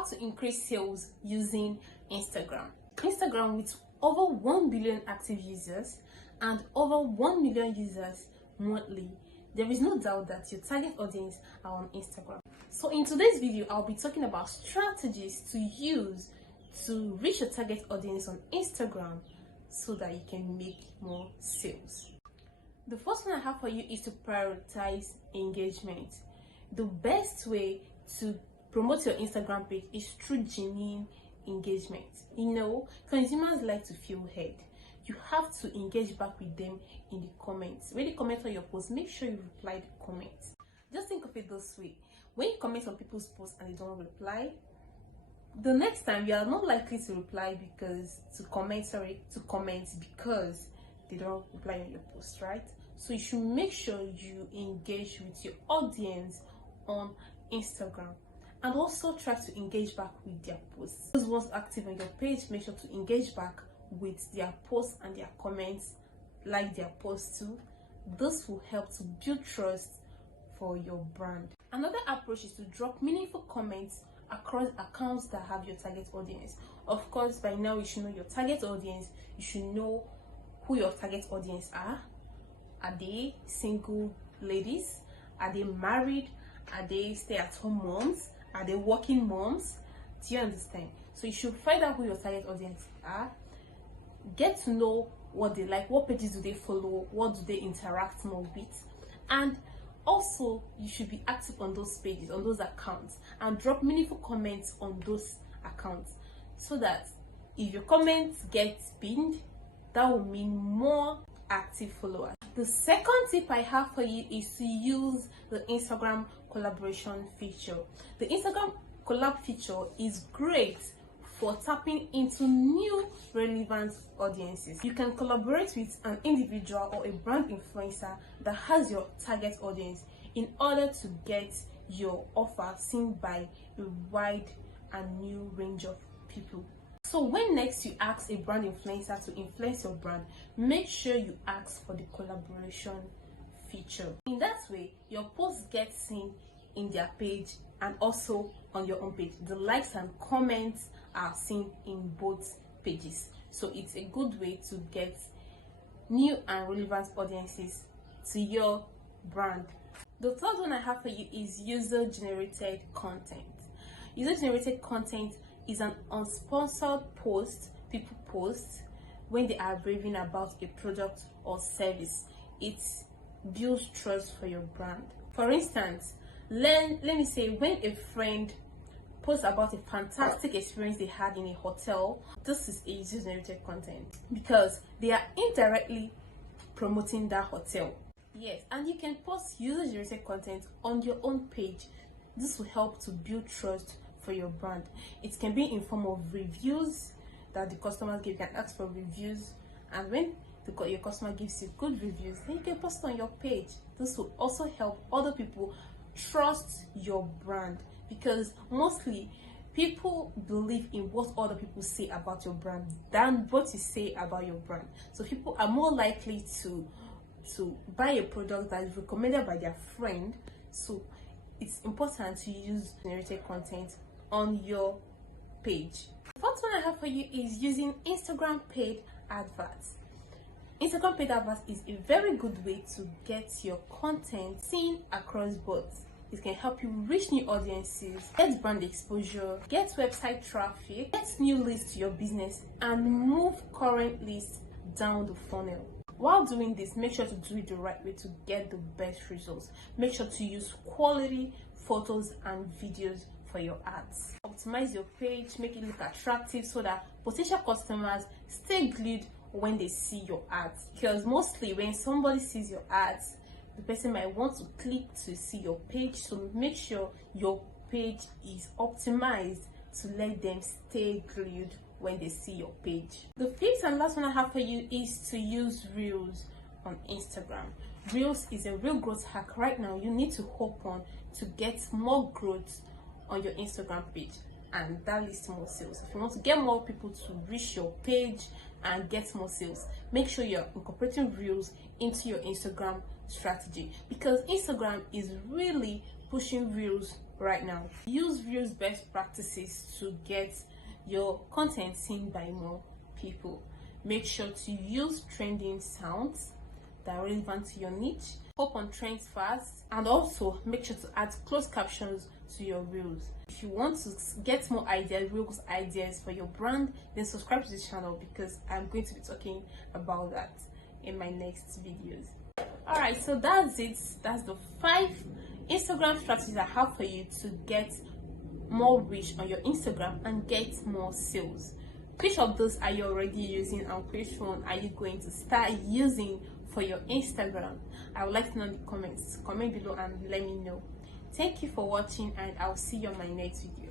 how to increase sales using Instagram. Instagram, with over 1 billion active users and over 1 million users monthly, there is no doubt that your target audience are on Instagram. So in today's video, I'll be talking about strategies to use to reach your target audience on Instagram so that you can make more sales. The first one I have for you is to prioritize engagement. The best way to promote your Instagram page is through genuine engagement. You know, consumers like to feel heard. You have to engage back with them in the comments. When they comment on your post, make sure you reply the comments. Just think of it this way: when you comment on people's posts and they don't reply, the next time you are not likely to reply because because they don't reply on your post, right? So you should make sure you engage with your audience on Instagram, and also try to engage back with their posts. Those ones active on your page, make sure to engage back with their posts and their comments, like their posts too. This will help to build trust for your brand. Another approach is to drop meaningful comments across accounts that have your target audience. Of course, by now you should know your target audience. You should know who your target audience are. Are they single ladies? Are they married? Are they stay-at-home moms? Are they working moms? Do you understand? So you should find out who your target audience are. Get to know what they like, what pages do they follow, what do they interact more with, and also you should be active on those pages, on those accounts, and drop meaningful comments on those accounts, so that if your comments get pinned, that will mean more active followers. The second tip I have for you is to use the Instagram collaboration feature. The Instagram collab feature is great for tapping into new relevant audiences. You can collaborate with an individual or a brand influencer that has your target audience in order to get your offer seen by a wide and new range of people. So when next you ask a brand influencer to influence your brand, make sure you ask for the collaboration feature. In that way, your posts get seen in their page and also on your own page. The likes and comments are seen in both pages. So it's a good way to get new and relevant audiences to your brand. The third one I have for you is user-generated content. User-generated content is an unsponsored post people post when they are raving about a product or service. It builds trust for your brand. For instance, let me say, when a friend posts about a fantastic experience they had in a hotel, this is a user-generated content because they are indirectly promoting that hotel. Yes, and you can post user-generated content on your own page. This will help to build trust for your brand. It can be in form of reviews that the customers give. You can ask for reviews, and when your customer gives you good reviews, then you can post on your page. This will also help other people trust your brand, because mostly people believe in what other people say about your brand than what you say about your brand. So people are more likely to buy a product that is recommended by their friend. So it's important to use generated content on your page. The fourth one I have for you is using Instagram paid adverts. Instagram paid adverts is a very good way to get your content seen across boards. It can help you reach new audiences, get brand exposure, get website traffic, get new leads to your business, and move current leads down the funnel. While doing this, make sure to do it the right way to get the best results. Make sure to use quality photos and videos for your ads. Optimize your page, make it look attractive so that potential customers stay glued when they see your ads. Because mostly when somebody sees your ads, the person might want to click to see your page. So make sure your page is optimized to let them stay glued when they see your page. The fifth and last one I have for you is to use Reels on Instagram. Reels is a real growth hack right now. You need to hop on to get more growth on your Instagram page, and that leads to more sales. If you want to get more people to reach your page and get more sales, make sure you're incorporating Reels into your Instagram strategy, because Instagram is really pushing Reels right now. Use Reels best practices to get your content seen by more people. Make sure to use trending sounds that are relevant to your niche. Hop on trends fast, and also make sure to add closed captions to your reels. If you want to get more ideas, real ideas for your brand, then subscribe to this channel because I'm going to be talking about that in my next videos. Alright, so that's it. That's the 5 Instagram strategies I have for you to get more reach on your Instagram and get more sales. Which of those are you already using, and which one are you going to start using for your Instagram? I would like to know in the comments. Comment below and let me know. Thank you for watching, and I'll see you on my next video.